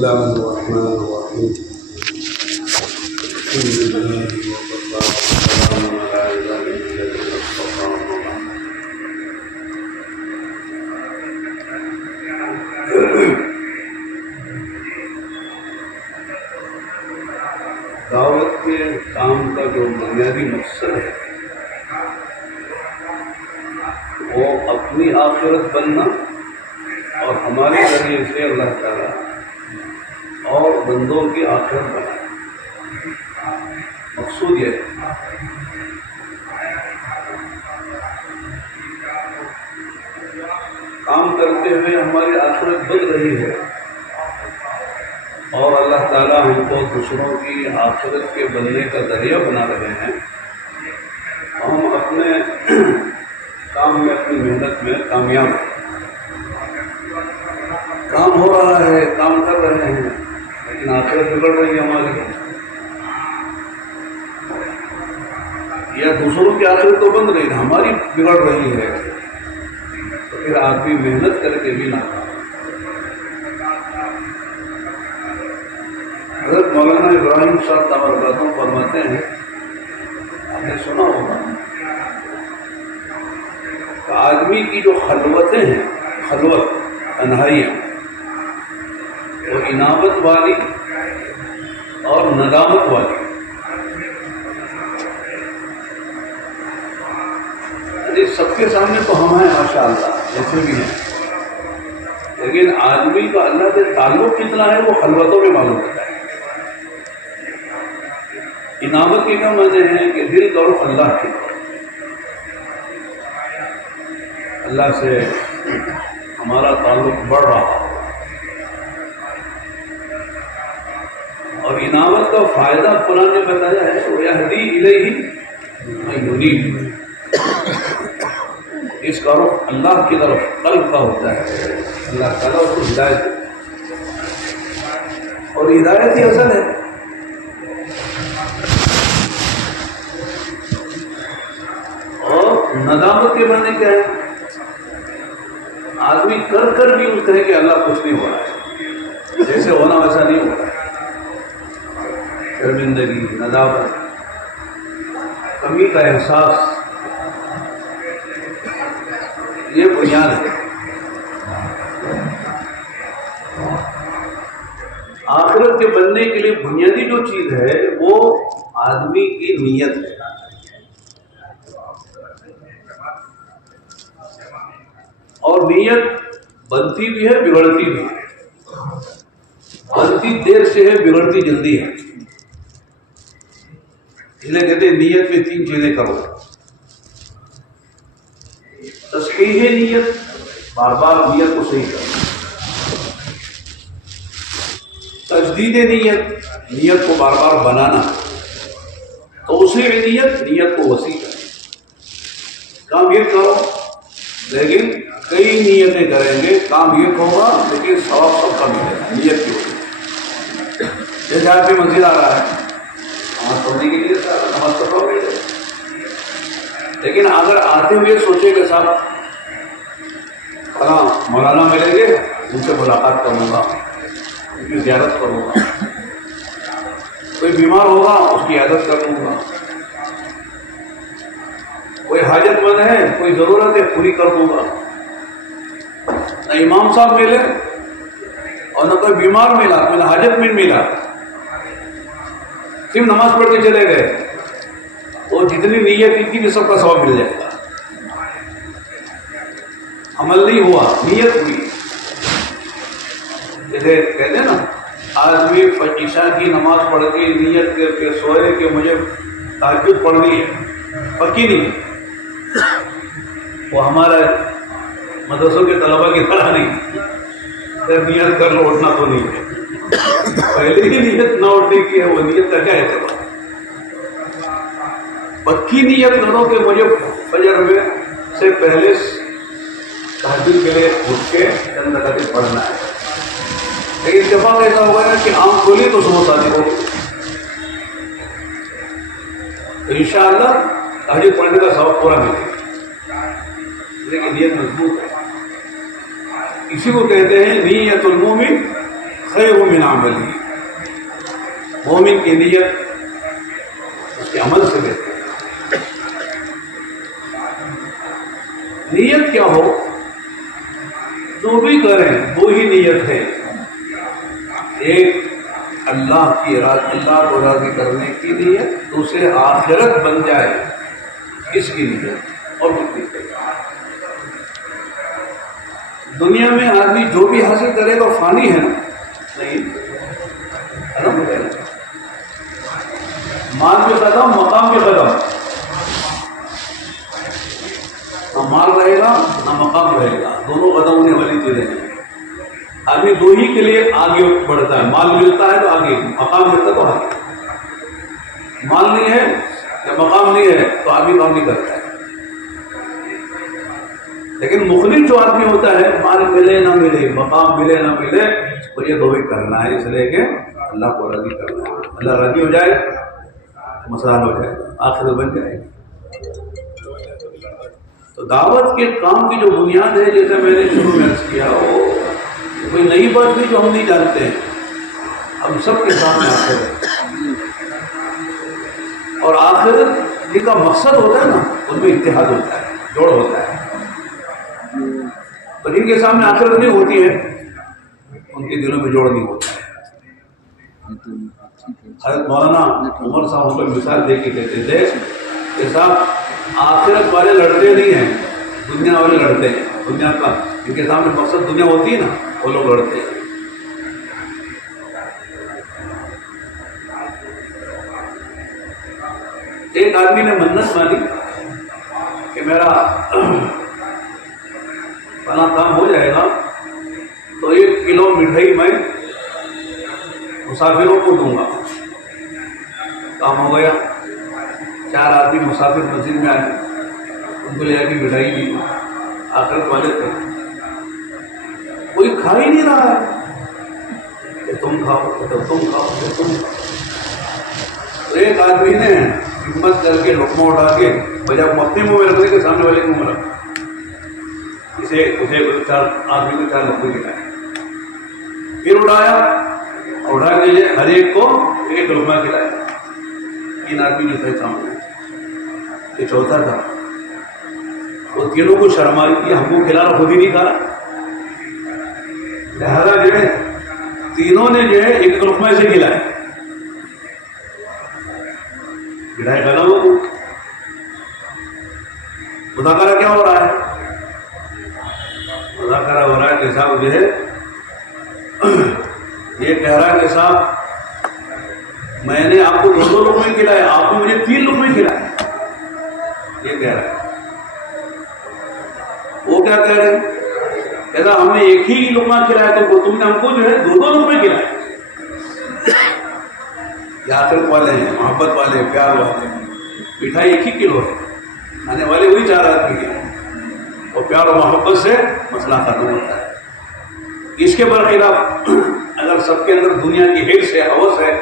الله الرحمن الرحيم الحمد لله وكفى وسلام على عباده الذين اصطفى دعوت کے کام کا جو بنیادی مقصد ہے وہ اپنی آخرت بننا اور ہمارے ذریعے سے اللہ تعالیٰ اور بندوں کی آخرت بنانا مقصود یہ ہے۔ کام کرتے ہوئے ہماری آخرت بن رہی ہے اور اللہ تعالیٰ ہم کو دوسروں کی آخرت کے بننے کا ذریعہ بنا رہے ہیں۔ ہم اپنے کام میں اپنی محنت میں کامیاب ہیں، کام ہو رہا ہے، کام کر رہے ہیں، لیکن آخرت بگڑ رہی ہے ہماری، یا دوسروں کی آخرت تو بن رہی ہے، ہماری بگڑ رہی ہے، تو پھر آدمی محنت کر کے بھی نہ۔ حضرت مولانا ابراہیم صاحب تبرکاتہ فرماتے ہیں، آپ نے سنا ہوگا کہ آدمی کی جو خلوتیں ہیں، خلوت تنہائیاں، وہ انابت والی اور ندامت والی، سب کے سامنے تو ہم ہیں ماشاء اللہ جیسے بھی ہیں، لیکن آدمی کا اللہ سے تعلق کتنا ہے وہ خلوتوں میں معلوم ہوتا ہے۔ انابت کے کیا معنی ہیں کہ دل کرو اللہ کی، اللہ سے ہمارا تعلق بڑھ رہا ہو، اور انابت کا فائدہ قرآن نے بتایا ہے وہ یہدی الیہ من ینیب، اس کا رخ اللہ کی طرف قلب کا ہوتا ہے، اللہ تعالیٰ اس کو ہدایت دیتا ہے، اور ہدایت ہی اصل ہے۔ اور ندامت کے معنی کیا ہے؟ آدمی کر کر بھی اس کہے کہ اللہ کچھ نہیں ہو رہا ہے، جیسے ہونا ویسا نہیں ہو رہا ہے، شرمندگی، ندامت، کمی کا احساس، یہ بنیاد ہے۔ آخرت کے بننے کے لیے بنیادی جو چیز ہے وہ آدمی کی نیت ہے۔ اور نیت بنتی بھی ہے، بگڑتی بھی ہے، بنتی دیر سے ہے، بگڑتی جلدی ہے، اس لیے کہتے ہیں نیت میں 3 چیزیں کرو: تصحیح نیت، بار بار نیت کو صحیح کرو، تجدید نیت، نیت کو بار بار بنانا، توسیع نیت کو وسیع کرنا۔ کام یہ کرو لیکن کئی نیتیں کریں گے، کام یہ ہوگا لیکن ثواب سب کا ملے گا نیت کی وجہ سے۔ جیسے آپ کی مسجد آ رہا ہے، نماز پڑھنے کے لیے نماز پڑھو گے، لیکن اگر آتے ہوئے سوچے کہ صاحب فلاں مولانا ملیں گے، ان سے ملاقات کروں گا، ان کی زیارت کروں گا، کوئی بیمار ہوگا اس کی عیادت کروں گا، کوئی حاجت مند ہے، کوئی ضرورت ہے پوری کر دوں گا، نہ امام صاحب ملے اور نہ کوئی بیمار ملا، نہ حاجت مند ملا، صرف نماز پڑھ کے چلے گئے، وہ جتنی نیت کی سب کا ثواب مل جائے گا۔ عمل نہیں ہوا، نیت ہوئی۔ جیسے کہتے ہیں نا، آدمی عشاء کی نماز پڑھ کے نیت کر کے سوئے کہ مجھے تہجد پڑھنی ہے، پکی نہیں، وہ ہمارا مدرسوں کے طلبہ کی طرح نہیں، نیت کر لو اٹھنا تو نہیں ہے، پہلے ہی نیت نہ اٹھنے کی ہے، وہ نیت کا کیا اعتبار؟ پکی نیت کرو کہ مجھے فجر میں سے پہلے تہجد کے لیے اٹھ کے چند رکعتیں پڑھنا ہے، لیکن اتفاق ایسا ہوگا نا کہ آنکھ کھولی تو صبح صادق ہوگی، تو انشاءاللہ تہجد پڑھنے کا ثواب پورا ملے گا، لیکن نیت مضبوط ہے۔ اسی کو کہتے ہیں نیت المومن خیر من عملی، مومن کی نیت اس کے عمل سے بہتر ہے۔ نیت کیا ہو، جو بھی کریں وہی نیت ہے، ایک اللہ کو راضی کرنے کی نیت، دوسرے آخرت بن جائے اس کی نیت، اور کچھ نہیں کرے۔ دنیا میں آدمی جو بھی حاصل کرے گا فانی ہے نا، نہیں مال میں قدم، مقام میں قدم، نہ مال رہے گا نہ مقام رہے گا، دونوں قدم ہونے والی چیزیں ہیں۔ آدمی دو ہی کے لیے آگے بڑھتا ہے، مال ملتا ہے تو آگے، مقام ملتا ہے تو آگے۔ مال نہیں ہے یا مقام نہیں ہے تو آدمی کام نہیں کرتا ہے۔ لیکن مخلص جو آدمی ہوتا ہے، مال ملے نہ ملے، مقام ملے نہ ملے، تو یہ دو ہی کرنا ہے، اس لیے کہ اللہ کو راضی کرنا ہے۔ اللہ راضی ہو جائے مسئلہ ہو جائے گا، آخرت بن جائے گی۔ تو دعوت کے کام کی جو بنیاد ہے، جیسے میں نے شروع میں عرض کیا، وہ کوئی نئی بات بھی جو ہم نہیں جانتے ہیں، ہم سب کے سامنے آخرت ہے، اور آخرت جن کا مقصد ہوتا ہے نا، ان میں اتحاد ہوتا ہے، جوڑ ہوتا ہے۔ تو جن کے سامنے آخرت نہیں ہوتی ہے، ان کے دلوں میں جوڑ نہیں ہوتا ہے۔ حضرت مولانا عمر صاحب کو مثال دے کے کہتے تھے کہ صاحب آخرت والے لڑتے نہیں ہیں، دنیا والے لڑتے ہیں۔ دنیا کا جن کے سامنے مقصد دنیا ہوتی ہے نا، وہ لوگ لڑتے ہیں۔ ایک آدمی نے منت مانی کہ میرا فلاں کام ہو جائے گا تو 1 کلو مٹھائی میں مسافروں کو دوں گا۔ کام ہو گیا، 4 آدمی مسافر مسجد میں آئے، ان کو لے جا کے مٹھائی دی، آخرت والے تھے، کوئی کھا ہی نہیں رہا ہے کہ تم کھاؤ تو تم کھاؤ تو تم کھاؤ۔ تو ایک آدمی نے ہمت کر کے لقمہ اٹھا کے بجا اپنے منہ میں رکھنے کے سامنے والے کے منہ میں رکھا، اسے 4 آدمی کو 4 لقمے کھلائے، پھر اٹھایا، اٹھا کے ہر ایک کو 1 لقمہ کھلایا۔ 3 آدمی جو تھے سامنے، یہ چوتھا تھا، وہ تینوں کو شرم آئی کہ ہم کو کھلانا خود ہی نہیں کھانا، لہذا جو ہے تینوں نے جو ہے 1 لقمہ سے کھلایا، مٹھائی ختم ہو گئی۔ مذاکرہ کیا ہو رہا ہے؟ مذاکرہ ہو رہا ہے کہ صاحب جو ہے یہ کہہ رہا ہے کہ صاحب میں نے آپ کو 2 لقمے کھلائے، آپ کو مجھے 3 لقمے کھلائے، یہ کہہ رہا ہے۔ وہ کیا کہہ رہے ہیں؟ کہتا ہم نے 1 ہی لقمہ کھلایا تو تم نے ہم کو جو ہے 2 لقمے کھلائے۔ یہ آخرت والے ہیں، محبت والے، پیار والے، مٹھائی 1 ہی کلو ہے، آنے والے وہی 4 آدمی ہیں، اور پیار و محبت سے مسئلہ ختم ہوتا ہے۔ اس کے برخلاف اگر سب کے اندر دنیا کی حرص ہے، ہوس ہے،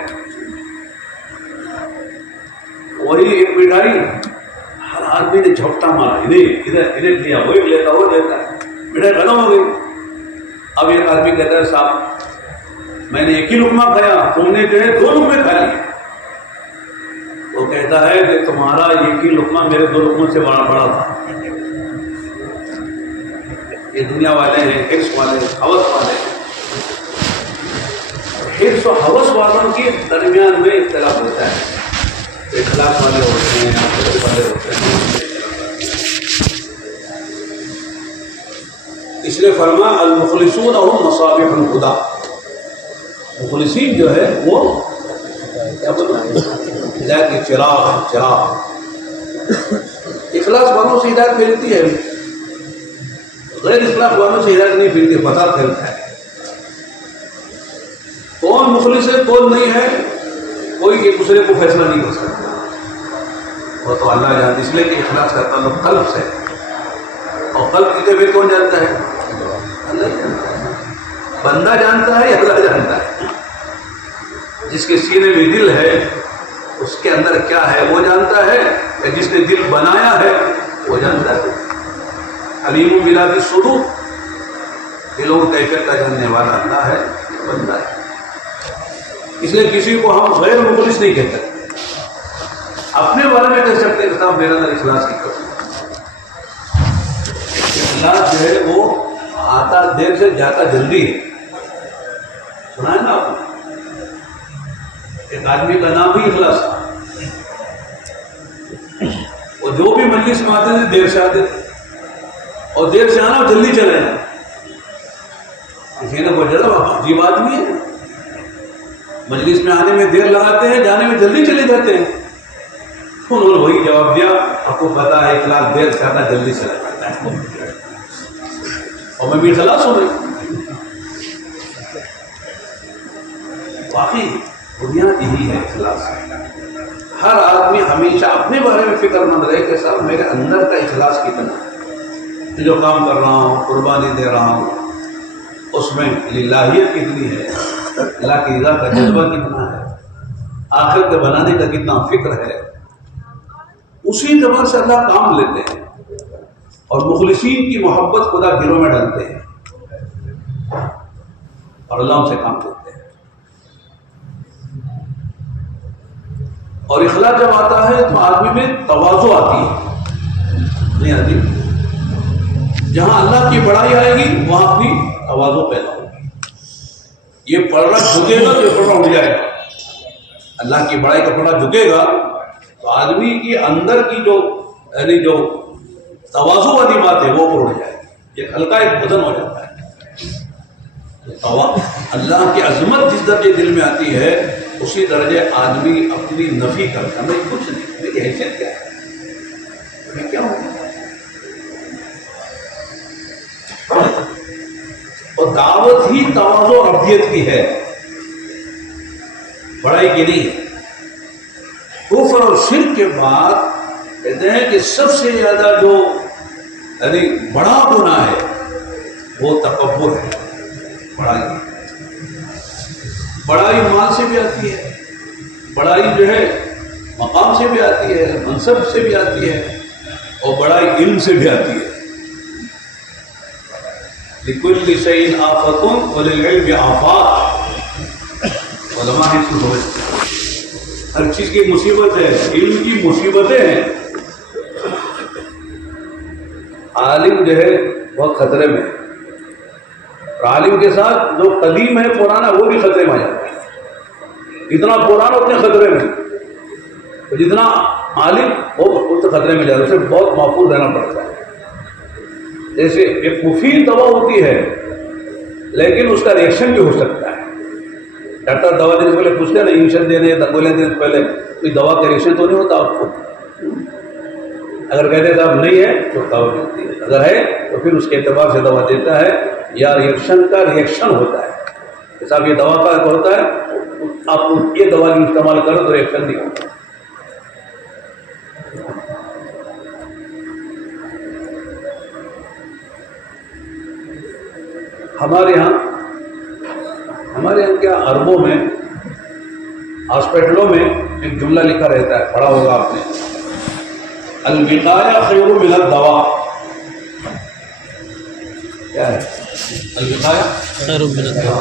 وہی 1 مٹھائی ہر آدمی نے جھپٹا مارا، ادھر لیا، وہ لیتا، وہ لیتا، مٹھائی ختم ہو گئی۔ اب ایک آدمی کہتا ہے صاحب میں نے 1 ہی لقمہ کھایا، تم نے جو ہے 2 لقمے کھا لیے۔ وہ کہتا ہے کہ تمہارا 1 ہی لقمہ میرے 2 لقموں سے بڑا تھا۔ یہ دنیا والے ہیں، حرص والے، ہوس والے ہیں۔ حرص و ہوس والوں کے درمیان میں اختلاف ہوتا ہے، اخلاص والے ہوتے ہیں، آخرت والے ہوتے ہیں۔ اس لیے فرما المخلصون هم مصابیح الہدی، مخلصین جو ہے وہ کیا بولنا ہدایت کے چراغ ہے، چراغ۔ اخلاص والوں سے ہدایت ملتی ہے، غیر اخلاص والوں سے ہدایت نہیں ملتی، فساد پھیلتا ہے۔ کون مخلص ہے کون نہیں ہے، کوئی ایک دوسرے کو فیصلہ نہیں کر سکتا، وہ تو اللہ جانتا۔ اس لیے کہ اخلاص کا تعلق قلب سے، اور قلب کی طبیعت کون جانتا ہے؟ اللہ جانتا ہے۔ بندہ جانتا ہے یا اللہ جانتا ہے؟ جس کے سینے میں دل ہے اس کے اندر کیا ہے وہ جانتا ہے، یا جس نے دل بنایا ہے وہ جانتا ہے؟ علیم بذات الصدور، دلوں کی کیفیت کا جاننے والا اللہ ہے، بندہ ہے۔ اس لیے کسی کو ہم غیر مخلص نہیں کہتے، اپنے بارے میں کہہ سکتے ہیں کہ صاحب میرے اندر اخلاص کی کمی۔ اخلاص جو ہے وہ آتا دیر سے جاتا جلدی ہے، سنا ہے نا آپ نے؟ ایک آدمی کا نام ہی اخلاص تھا، وہ جو بھی مجلس میں آتے تھے دیر سے آتے تھے، اور دیر سے آنا جلدی چلے جانا۔ کسی نے بہت زیادہ عجیب آدمی ہے، مجلس میں آنے میں دیر لگاتے ہیں، جانے میں جلدی چلے جاتے ہیں۔ انہوں نے وہی جواب دیا، آپ کو پتا ہے اخلاص دیر سے آتا جلدی چلا جاتا ہے، اور میں بھی خلاص ہو گئی۔ واقعی بنیاد یہی ہے اخلاص۔ ہر آدمی ہمیشہ اپنے بارے میں فکر مند رہے کہ صاحب میرے اندر کا اخلاص کتنا ہے، جو کام کر رہا ہوں، قربانی دے رہا ہوں، اس میں للہیت کتنی ہے، اللہ کی رضا کا جذبہ کتنا ہے، آخرت کے بنانے کا کتنا فکر ہے۔ اسی اعتبار سے اللہ کام لیتے ہیں، اور مخلصین کی محبت خدا دلوں میں ڈالتے ہیں، اور اللہ ان سے کام لیتے ہیں۔ اور اخلاص جب آتا ہے تو آدمی میں تواضع آتی ہے، نہیں آتی؟ جہاں اللہ کی بڑائی آئے گی وہاں اپنی تواضع پیدا ہوگی۔ یہ پلڑا جھکے گا تو یہ پلڑا اٹھ جائے گا۔ اللہ کی بڑائی کا پلڑا جھکے گا تو آدمی کی اندر کی جو یعنی جو تواضع والی بات ہے وہ اوپر اٹھ جائے گی، یہ ہلکا ایک وزن ہو جاتا ہے۔ اللہ کی عظمت جس درجے دل میں آتی ہے اسی درجے آدمی اپنی نفی کرتا ہے، میں کچھ نہیں، میری حیثیت کیا ہے، میں کیا ہوں۔ اور دعوت ہی تواضع اور عبدیت کی ہے، بڑائی کی نہیں ہے۔ کفر اور شرک کے بعد کہتے ہیں کہ سب سے زیادہ جو یعنی بڑا گناہ ہے وہ تکبر ہے، بڑائی۔ بڑائی مال سے بھی آتی ہے، بڑائی جو ہے مقام سے بھی آتی ہے، منصب سے بھی آتی ہے، اور بڑائی علم سے بھی آتی ہے۔ لِكُلِّ شَيْءٍ آفَةٌ وَلِلْعِلْمِ آفَاتٌ، علماء ہی سمجھتے، ہر چیز کی مصیبت ہے، علم کی مصیبتیں ہیں۔ عالم جو ہے وہ خطرے میں ہے، اور عالم کے ساتھ جو قدیم ہے پرانا وہ بھی خطرے میں آ جاتا ہے۔ جتنا پرانا اتنے خطرے میں، تو جتنا عالم وہ اتنے خطرے میں جاتا ہے، اسے بہت محفوظ رہنا پڑتا ہے۔ جیسے ایک مفید دوا ہوتی ہے لیکن اس کا ریئیکشن بھی ہو سکتا ہے۔ ڈاکٹر دوا دینے سے پہلے پوچھتے ہیں نا، انجیکشن دینے دوائی دینے سے پہلے کوئی دوا کا ریئیکشن تو نہیں ہوتا آپ کو؟ اگر کہتے ہیں آپ نہیں ہے تو دوا دیتی ہے، اگر ہے تو پھر اس کے اعتبار سے دوا دیتا ہے، یا ریئیکشن کا ریئیکشن ہوتا ہے۔ صاحب یہ دوا کا ہوتا ہے، آپ یہ دوا کی استعمال کرو تو ریئیکشن نہیں ہوتا۔ ہمارے یہاں کیا عربوں میں ہاسپٹلوں میں ایک جملہ لکھا رہتا ہے، پڑھا ہوگا آپ نے، الوقایہ خیر من الدوا۔ کیا ہے الوقایہ خیر من الدوا؟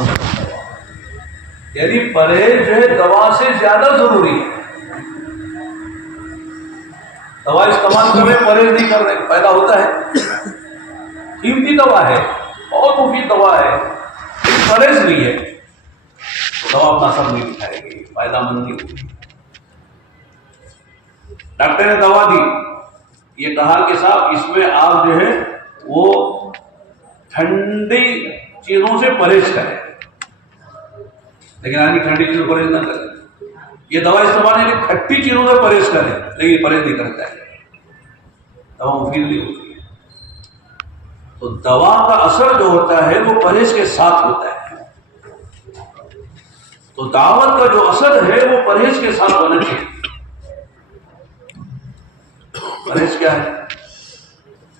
یعنی پرہیز جو ہے دوا سے زیادہ ضروری ہے۔ دوا استعمال کر رہے پرہیز نہیں کر رہے، پیدا ہوتا ہے، قیمتی دوا ہے، بہت مفید دوا ہے، پرہیز نہیں ہے تو دوا اپنا اثر نہیں دکھائے گی، فائدہ مند نہیں ہوگی۔ ڈاکٹر نے دوا دی، یہ کہا کہ صاحب اس میں آپ جو ہے وہ ٹھنڈی چیزوں سے پرہیز کریں، لیکن آدمی ٹھنڈی چیزوں سے پرہیز نہ کرے۔ یہ دوا استعمال ہے کہ کھٹی چیزوں سے پرہیز کریں، لیکن پرہیز نہیں کرتا ہے، دوا مفید نہیں ہوتی ہے۔ تو دوا کا اثر جو ہوتا ہے وہ پرہیز کے ساتھ ہوتا ہے، تو دعوت کا جو اثر ہے وہ پرہیز کے ساتھ ہونا چاہیے۔ پرہیز کیا ہے؟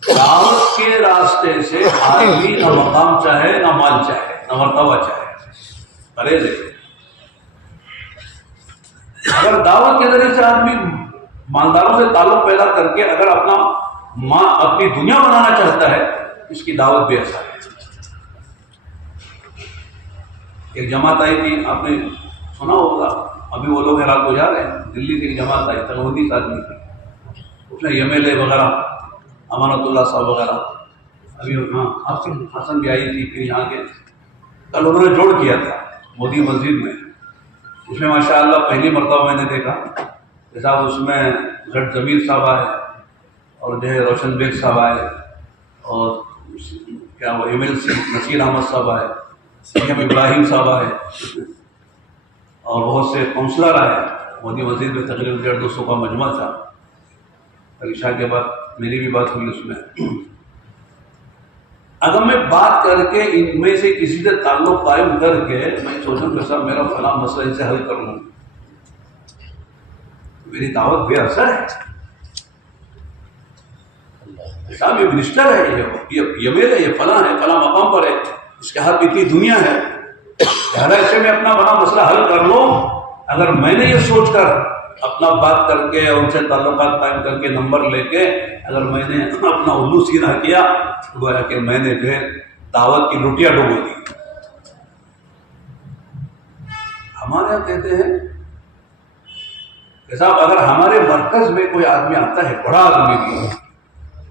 دعوت کے راستے سے آدمی نہ مقام چاہے، نہ مال چاہے، نہ مرتبہ چاہے، پرہیز ہے۔ اگر دعوت کے ذریعے سے آدمی مالداروں سے تعلق پیدا کر کے اگر اپنی دنیا بنانا چاہتا ہے، اس کی دعوت بے اثر ہے۔ ایک جماعت آئی تھی، آپ نے سنا ہوگا، ابھی وہ لوگ رات کو جا رہے ہیں، دلی سے ایک جماعت آئی 19 آدمی کی، اس میں ایم ایل اے وغیرہ امانت اللہ صاحب وغیرہ، ابھی ہاں حسن بھی آئی تھی، پھر یہاں کے کل انہوں نے جوڑ کیا تھا مودی مسجد میں، اس میں ماشاء اللہ پہلی مرتبہ میں نے دیکھا کہ صاحب اس میں گھٹ ضمیر صاحب آئے اور جو ہے روشن بیگ صاحب آئے اور کیا وہ M L C Naseer Ahmed Sahib آئے، سی ایم ابراہیم صاحب آئے اور بہت سے کونسلر آئے۔ مودی مسجد میں تقریباً 150-200 کا مجمع تھا۔ عشاء کے بعد میری بھی بات ہوئی اس میں۔ اگر میں بات کر کے ان میں سے کسی سے تعلق قائم کر کے میں سوچوں کہ صاحب میرا فلاں مسئلہ ان سے حل کر لوں، میری دعوت بے اثر ہے۔ صاحب یہ منسٹر ہے، یہ میل ہے، یہ فلاں ہے، فلاں مقام پر ہے، اس کے ہاتھ میں اتنی دنیا ہے، لہذا اسے میں اپنا بڑا مسئلہ حل کر لوں۔ اگر میں نے یہ سوچ کر اپنا بات کر کے اور ان سے تعلقات قائم کر کے نمبر لے کے اگر میں نے اپنا الو سیدھا کیا تو گویا کہ میں نے جو ہے دعوت کی لٹیا ڈبو دی۔ ہمارے یہاں کہتے ہیں کہ صاحب اگر ہمارے مرکز میں کوئی آدمی آتا ہے، بڑا آدمی بھی،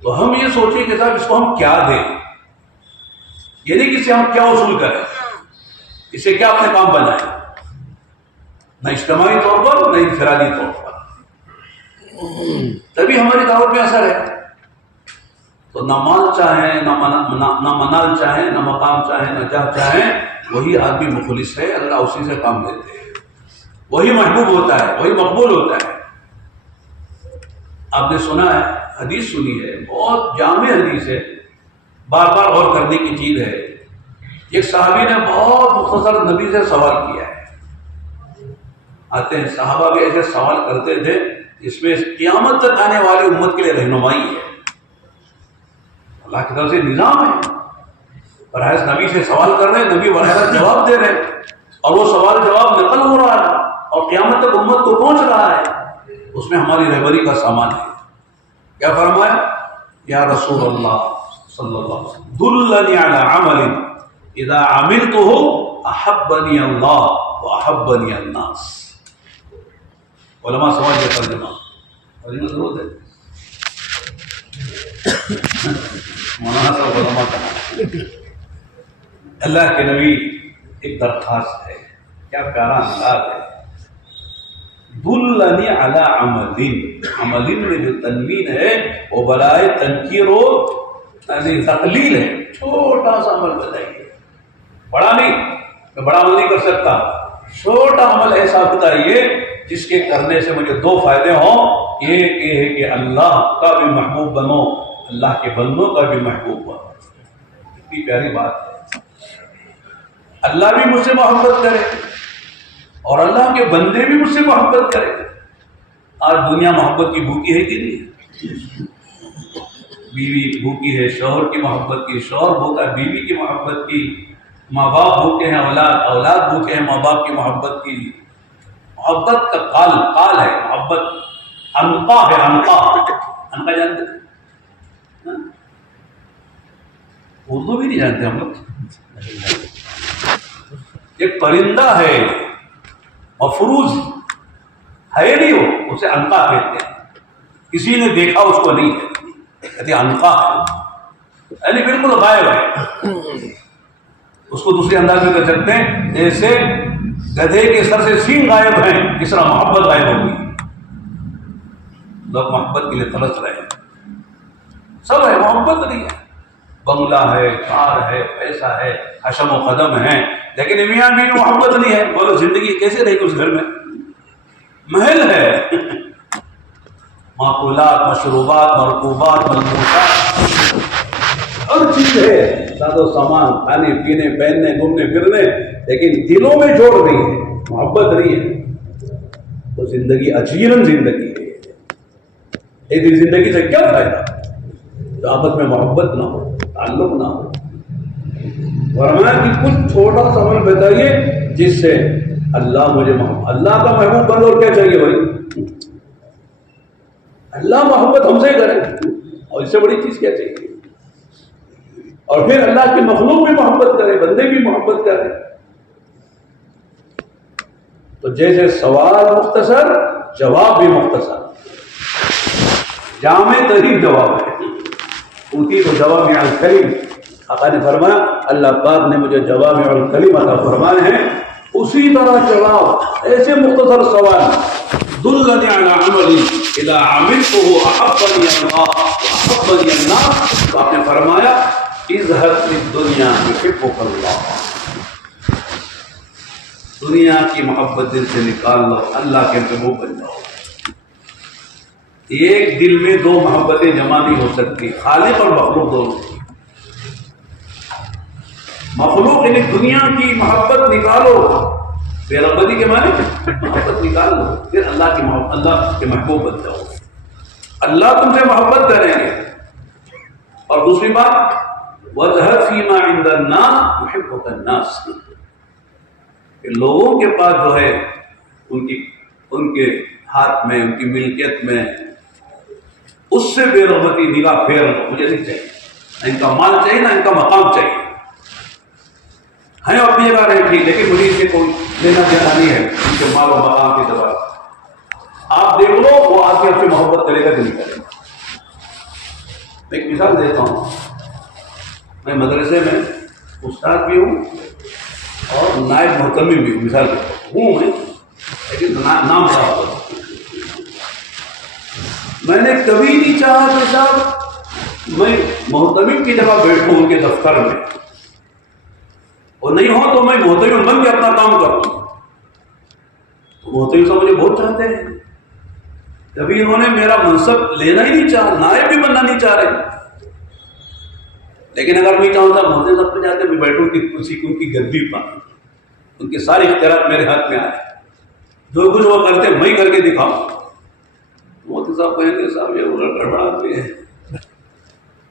تو ہم یہ سوچیں کہ صاحب اس کو ہم کیا دیں، یعنی کہ اسے ہم کیا وصول کریں، اسے کیا اپنے کام بنائیں، نہ اجتماعی طور پر نہ انفرادی طور پر، تبھی ہماری دعوت میں اثر ہے۔ تو نہ مال چاہیں، نہ منال چاہیں، نہ مقام چاہیں، نہ جاہ چاہیں، وہی آدمی مخلص ہے، اللہ اسی سے کام لیتے ہیں، وہی محبوب ہوتا ہے، وہی مقبول ہوتا ہے۔ آپ نے سنا ہے، حدیث سنی ہے، بہت جامع حدیث ہے، بار بار غور کرنے کی چیز ہے۔ ایک صحابی نے بہت مختصر نبی سے سوال کیا ہے، آتے ہیں صحابہ بھی ایسے سوال کرتے تھے اس میں قیامت تک آنے والے امت کے لیے رہنمائی ہے، اللہ کی طرف سے نظام ہے۔ براہ نبی سے سوال کر رہے ہیں، نبی براہ جواب دے رہے ہیں، اور وہ سوال جواب نقل ہو رہا ہے اور قیامت تک امت کو پہنچ رہا ہے، اس میں ہماری رہبری کا سامان ہے۔ کیا فرمایا؟ یا رسول اللہ صلی اللہ علیہ وسلم دلنی علی عمل اذا عملته احبنی اللہ واحبنی الناس۔ علماء سمجھ گئے ترجمہ ضرورت ہے، مولانا صاحب علماء کا اللہ کے نبی ایک درخواست ہے، کیا پیارا انداز ہے، دلنی علی عمل میں جو تنوین ہے وہ برائے تنکیر و تقلیل ہے، چھوٹا سا عمل بتائیے، بڑا نہیں، میں بڑا عمل نہیں کر سکتا، چھوٹا عمل ایسا بتائیے جس کے کرنے سے مجھے دو فائدے ہوں، ایک یہ ہے کہ اللہ کا بھی محبوب بنو، اللہ کے بندوں کا بھی محبوب بنو۔ اتنی پیاری بات ہے، اللہ بھی مجھ سے محبت کرے اور اللہ کے بندے بھی مجھ سے محبت کرے۔ آج دنیا محبت کی بھوکی ہے کہ نہیں؟ بیوی بھوکی ہے شوہر کی محبت کی، شوہر بھوکا ہے بیوی کی محبت کی، ماں باپ بھوکے ہیں اولاد بھوکے ہیں ماں باپ کی محبت کی۔ محبت کا قال ہے، محبت انقا ہے، انقا جانتے ہیں؟ اردو بھی نہیں جانتے ہم لوگ۔ ایک پرندہ ہے مفروض ہے نہیں، وہ اسے انقا کہتے ہیں، کسی نے دیکھا اس کو نہیں کہتے انقا ہے، یعنی بالکل غائب ہے۔ اس کو دوسرے انداز میں کہہ سکتے ہیں جیسے گدھے کے سر سے سینگ غائب ہیں، اس طرح محبت غائب ہو گئی۔ لوگ محبت کے لیے ترس رہے ہیں، سب ہے، محبت نہیں ہے، بنگلہ ہے، کار ہے، پیسہ ہے، حشم و قدم ہے، لیکن میاں بیوی میں محبت نہیں ہے۔ بولو زندگی کیسے رہے گی اس گھر میں؟ محل ہے، معقولات، مشروبات، مرکوبات، ملبوسات، ہر چیز ہے، سادو سامان، کھانے پینے، پہننے، گھومنے پھرنے، لیکن دلوں میں جوڑ نہیں ہے، محبت نہیں ہے، تو زندگی اجیرن زندگی ہے۔ ایسی زندگی سے کیا فائدہ جو آپس میں محبت نہ ہو، تعلق نہ ہو؟ فرمایا کہ کچھ چھوٹا سا عمل بتائیے جس سے اللہ مجھے اللہ کا محبوب بن، اور کیا چاہیے بھائی؟ اللہ محبت ہم سے کرے، اور اس سے بڑی چیز کیا چاہیے؟ اور پھر اللہ کی مخلوق بھی محبت کرے، بندے بھی محبت کرے۔ تو جیسے سوال مختصر جواب بھی مختصر، جامع ترین جواب ہے. اوتی تو جوامع الکلم، آقا نے فرمایا اللہ پاک نے مجھے جوامع الکلم عطا فرمائے ہیں. اسی طرح جواب ایسے مختصر سوال، دلنی علی عمل اذا عملته احبنی اللہ واحبنی الناس. تو آپ نے فرمایا اذهب فی الدنیا یحبک اللہ، دنیا کی محبت دل سے نکال لو، اللہ کے محبوب بن جاؤ. ایک دل میں دو محبتیں جمع نہیں ہو سکتی، خالق اور مخلوق دونوں. مخلوق یعنی دنیا کی محبت نکالو، بے رغبتی کے معنی محبت نکال لو، پھر اللہ کی محبت، اللہ کے محبوب بن جاؤ. اللہ تم سے محبت کریں گے. اور دوسری بات وَاذْهَبْ فِي مَا عِندَ النَّاسِ يُحِبُّكَ النَّاسُ، کہ لوگوں کے پاس جو ہے ان کے ہاتھ میں، ان کی ملکیت میں، اس سے بے رغبتی نگاہ پھیر لو. مجھے نہیں چاہیے، نہ ان کا مال چاہیے نہ ان کا مقام چاہیے. ہیں اپنی جگہ رہے ٹھیک، لیکن مجھے ان سے کوئی لینا دینا نہیں ہے ان کے مال و مقام کی طرح. آپ دیکھ لو وہ آپ سے محبت کرے گا کہ نہیں کرے گا. میں ایک مثال دیتا ہوں. میں مدرسے میں استاد بھی ہوں اور نائب محتمم بھی ہوں. مثال ہوں میں، لیکن نام صاحب ہوں. میں نے کبھی نہیں چاہا کہ صاحب میں محتمم کی جگہ بیٹھوں ان کے دفتر میں، اور نہیں ہو تو میں محتمم بن کے اپنا کام کروں. محتمم صاحب مجھے بہت چاہتے ہیں، کبھی انہوں نے میرا منصب لینا ہی نہیں چاہا، نائب بھی بننا نہیں چاہ رہے. لیکن اگر میں چاہوں صاحب محتمم صاحب پہ جاتے میں بیٹھوں کی کرسی کو، ان کی گردی پاؤں، ان کے سارے اختیارات میرے ہاتھ میں آئے، جو کچھ وہ کرتے میں کر کے دکھاؤں. محتمم صاحب کہیں گے صاحب یہ گڑبڑ آدمی ہے،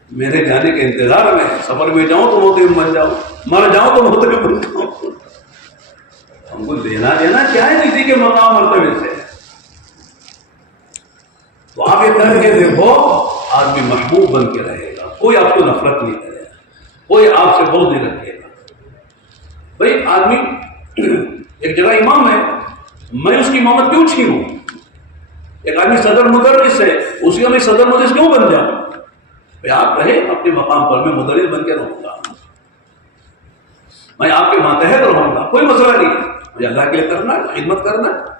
میرے جانے کے انتظار میں ہے. سفر میں جاؤں تو محتمم بن جاؤں، مر جاؤں تو محتمم بن جاؤں. ہم کو لینا دینا کیا ہے کسی کے مقام مرتبے سے؟ تو آپ یہ کر کے دیکھو، آدمی محبوب بن کے رہے گا، کوئی آپ کو نفرت نہیں کرے گا، کوئی آپ سے بغض نہیں رکھے گا. بھائی آدمی ایک جگہ امام ہے، میں اس کی امامت کیوں چھینوں؟ ایک آدمی صدر مدرس ہے، اسی کا میں صدر مدرس کیوں بن جاؤں؟ بھائی آپ رہے اپنے مقام پر، میں مدرس بن کے رہوں گا، میں آپ کے ماتحت رہوں گا، کوئی مسئلہ نہیں. مجھے اللہ کے لیے کرنا ہے، خدمت کرنا ہے.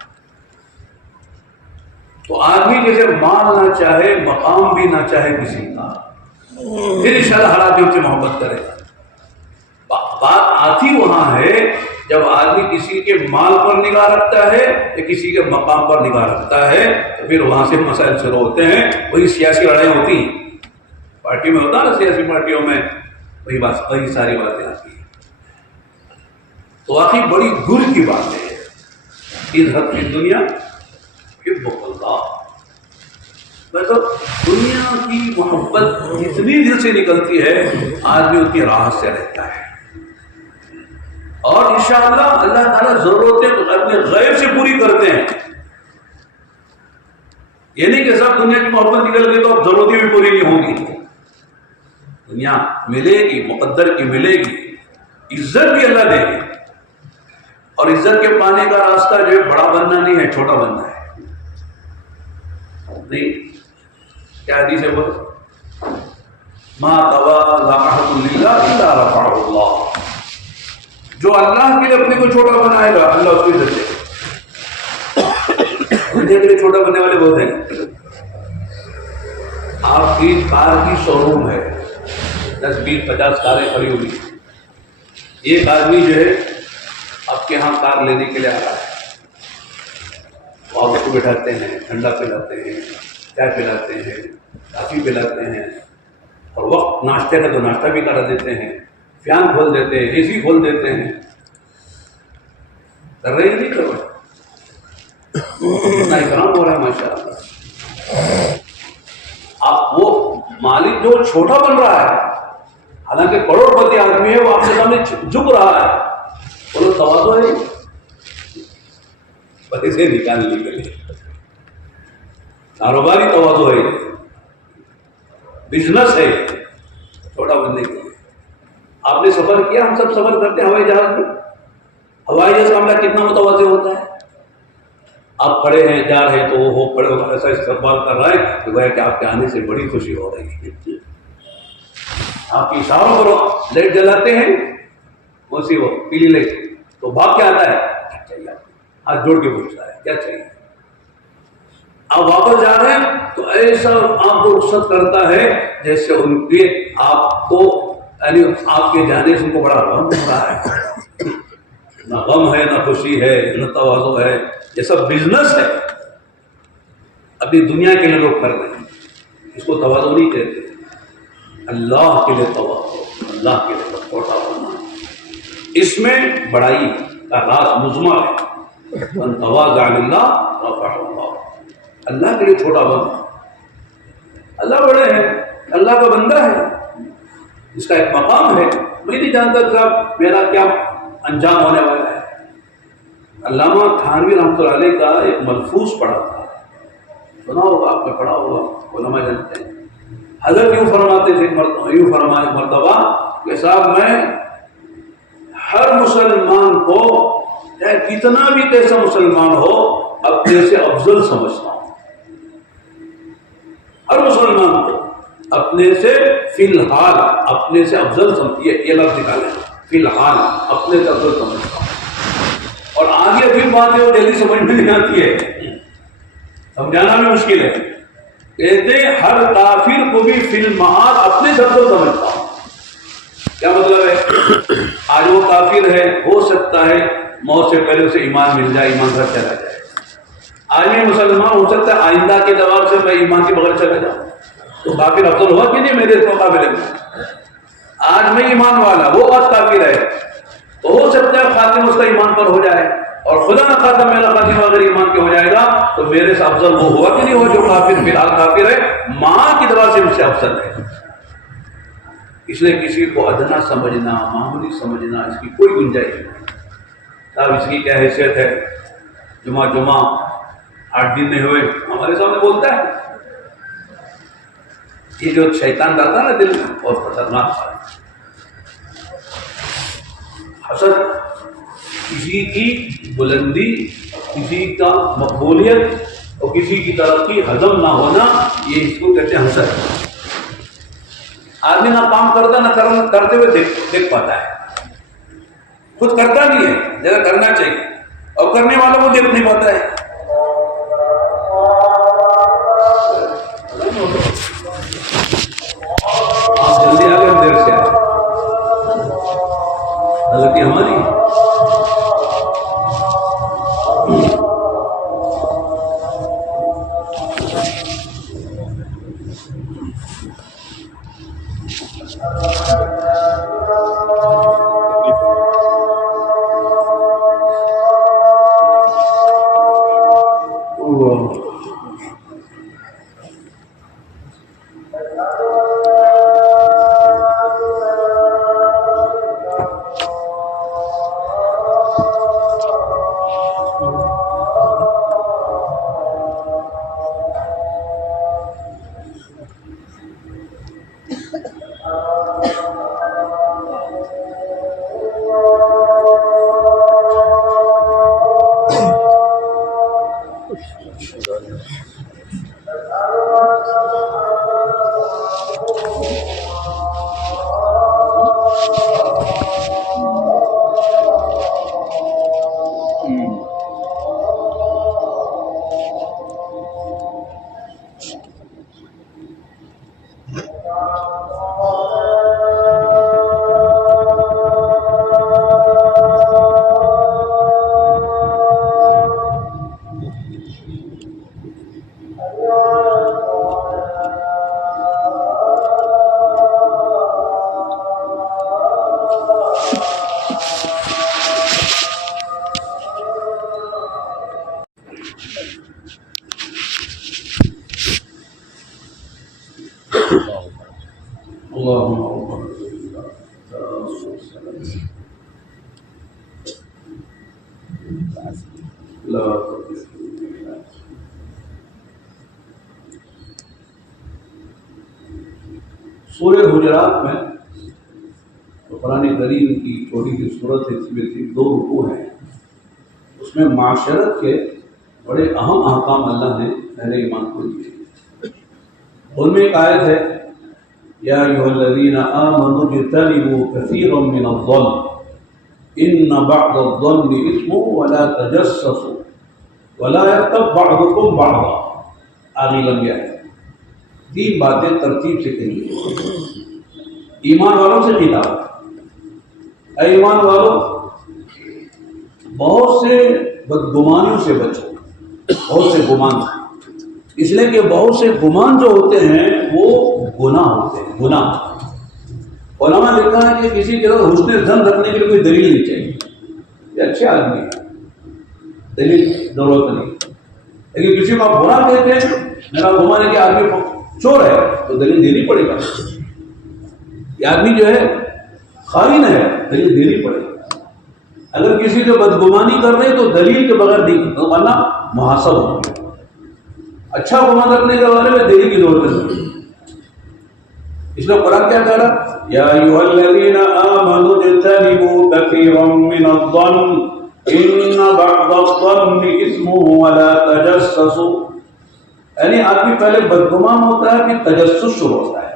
تو آدمی جیسے مال نہ چاہے، مقام بھی نہ چاہے کسی کا، پھر انشاءاللہ ہر آدمی سے محبت کرے گا. بات آتی وہاں ہے جب آدمی کسی کے مال پر نگاہ رکھتا ہے یا کسی کے مقام پر نگاہ رکھتا ہے، تو پھر وہاں سے مسائل شروع ہوتے ہیں. وہی سیاسی لڑائیاں ہوتی ہیں، پارٹی میں ہوتا ہے نا، سیاسی پارٹیوں میں وہی ساری باتیں آتی ہیں. تو واقعی بڑی گر کی بات ہے. اذهب فی الدنیا یحبک اللہ. تو دنیا کی محبت اتنی دل سے نکلتی ہے، آدمی اس کی راحت سے رہتا ہے. اور انشاءاللہ اللہ تعالیٰ ضرورتیں اپنے غیب سے پوری کرتے ہیں. یہ نہیں کہ سب دنیا کی محبت نکل گئی تو اب ضرورتیں بھی پوری نہیں ہوں گی. دنیا ملے گی، مقدر کی ملے گی، عزت بھی اللہ دے گی. اور عزت کے پانے کا راستہ جو ہے بڑا بننا نہیں ہے، چھوٹا بننا ہے. نہیں کیا حدیث ہے وہ، ما تواضع احد للہ الا رفعہ اللہ. جو اللہ کے لیے اپنے کو چھوٹا بنائے گا، اللہ اس کو عزت دے گا. دنیا کے لیے چھوٹا بننے والے بہت ہیں. آپ کی کار کی شو روم ہے، 10 20 50 کاریں کھڑی ہوئی. ایک آدمی جو ہے آپ کے یہاں کار لینے کے لیے آ رہا ہے، وہ آپ کو بٹھاتے ہیں، ٹھنڈا پلاتے ہیں، چائے پلاتے ہیں، کافی پلاتے ہیں، اور وقت ناشتے کا تو ناشتہ بھی کرا دیتے ہیں، فین کھول دیتے ہیں، اے سی کھول دیتے ہیں. کر رہے ہیں نہیں کر رہے؟ اتنا اکرام ہو رہا ہے ماشاء اللہ. آپ وہ مالک جو چھوٹا بن رہا ہے، حالانکہ کروڑ پتی آدمی ہے، وہ آپ کے سامنے جھک رہا ہے، بولو تواضع ہے، پیسے نکالنے کے لیے کاروباری تواضع ہے، بزنس ہے چھوٹا بننے کے لیے. آپ نے سفر کیا، ہم سب سفر کرتے ہیں ہوائی جہاز میں. ہوائی جہاز کا عملہ کتنا متواضع ہوتا ہے، آپ کھڑے ہیں جا رہے ہیں تو وہ کھڑے ہو کر ایسا استقبال کر رہا ہے کہ وہ کہ آپ کے آنے سے بڑی خوشی ہو رہی ہے. آپ کی اشاروں پر لائٹ جلاتے ہیں اسی وہ پیلی لائٹ تو بھاگ کے آتا ہے کیا چاہیے ہاتھ جوڑ کے پوچھتا ہے کیا چاہیے. آپ واپس جا رہے ہیں تو ایسا آپ کو رخصت کرتا ہے جیسے ان کے آپ کو یعنی آپ کے جانے سے ان کو بڑا غم ہو رہا ہے. نہ غم ہے نہ خوشی ہے نہ تواضع ہے. یہ سب بزنس ہے اپنی دنیا کے لیے لوگ کر رہے ہیں. اس کو تواضع نہیں کہتے. اللہ کے لیے تواضع اللہ کے لیے چھوٹا ہونا اس میں بڑائی کا راز مضمر ہے. من تواضع للہ رفعہ اللہ. اللہ کے لیے چھوٹا بن. اللہ بڑے ہیں اللہ کا بندہ ہے اس کا ایک مقام ہے. میں نہیں جانتا صاحب میرا کیا انجام ہونے والا ہے. علامہ تھانوی رحمۃ اللہ علیہ کا ایک ملفوظ پڑھا تھا سنا ہوگا آپ نے پڑھا ہوگا علماء جانتے ہیں. حضرت یوں فرماتے تھے یوں فرمائے مرتبہ کہ صاحب میں ہر مسلمان کو چاہے کتنا بھی کیسا مسلمان ہو اپنے سے افضل سمجھتا ہوں. ہر مسلمان کو اپنے سے فی الحال اپنے سے افضل سمجھیے. یہ لفظ نکالیں فی الحال اپنے سے افضل سمجھتا ہوں. اور آگے بھی بات ہے وہ جلدی سمجھ میں نہیں آتی ہے سمجھانا بھی مشکل ہے. کہتے ہر کافر کو بھی فی المعاد اپنے سے افضل سمجھتا ہوں. کیا مطلب ہے؟ آج وہ کافر ہے ہو سکتا ہے موت سے پہلے اسے ایمان مل جائے ایمان گھر چلا جائے. آج میں مسلمان ہو سکتا ہے آئندہ کے جواب سے میں ایمان کے بغیر چلا جاؤں تو کافر افضل ہوا کہ نہیں میرے مقابلے میں. آج میں ایمان والا وہ بات کافر ہے تو ہو سکتا ہے خاتمہ اس کا ایمان پر ہو جائے اور خدا نہ خاتمہ میرا خاتمہ اگر ایمان کے ہو جائے گا تو میرے سے افضل وہ ہوا کہ نہیں ہوا جو کافر فی الحال کافر ہے ماں کی دوا سے مجھ سے افضل ہے. اس لیے کسی کو ادنا سمجھنا معمولی سمجھنا اس کی کوئی گنجائش نہیں. صاحب اس کی کیا حیثیت ہے جمعہ 8 دن نہیں ہوئے ہمارے سامنے بولتا ہے. یہ جو شیطان ڈالتا ہے نا دل میں بہت خطرناک ہے. حسد کسی کی بلندی کسی کا مقبولیت اور کسی کی ترقی ہضم نہ ہونا یہ اس کو کہتے ہیں حسد. آدمی نہ کام کرتا نہ کرتے ہوئے دیکھ پاتا ہے. خود کرتا نہیں ہے جیسا کرنا چاہیے اور کرنے والوں کو دیکھ نہیں پاتا ہے. آپ جلدی آ گئے دیر سے غلطی ہماری. سورہ حجرات میں قرآن کریم کی چھوٹی سی صورت ہے اس میں 2 رکوع ہیں. اس میں معاشرت کے بڑے اہم احکام اللہ نے اہل ایمان کو دیے. ان میں ایک آیت ہے یا ایھا الذین آمنوا اجتنبوا کثیرا من الظن ان بعض الظن اثم ولا تجسسوا ولا یغتب بعضکم بعضا. آگے لمبی آیت. 3 باتیں ترتیب سے کہی. ایمان والوں سے خطاب. اے ایمان والوں بہت سے بدگمانیوں سے بچو. بہت سے گمان، اس لیے کہ بہت سے گمان جو ہوتے ہیں وہ گناہ ہوتے ہیں. گناہ علماء نے لکھا ہے کہ کسی کے طرف حسن ظن رکھنے کے لیے کوئی دلیل نہیں چاہیے. یہ اچھے آدمی ہے، دلیل ضرورت نہیں. لیکن کسی کو آپ برا کہتے ہیں، میرا گمان ہے کہ آدمی چور ہے، تو دلیل دینی پڑے گا. یہ آدمی جو ہے خائن ہے، دلیل دینی پڑے گا. اگر کسی سے بدگمانی کر رہے تو دلیل کے بغیر نہیں، ورنہ محاسب ہوں گے. اچھا گمان رکھنے کے بارے میں دلیل کی ضرورت نہیں. اس لیے قرآن کیا کہہ رہا؟ یا ایھا الذین آمنوا اجتنبوا کثیرا من الظن ان بعض الظن اثم ولا تجسسوا. یعنی آدمی پہلے بدگمان ہوتا ہے پھر تجسس شروع ہوتا ہے.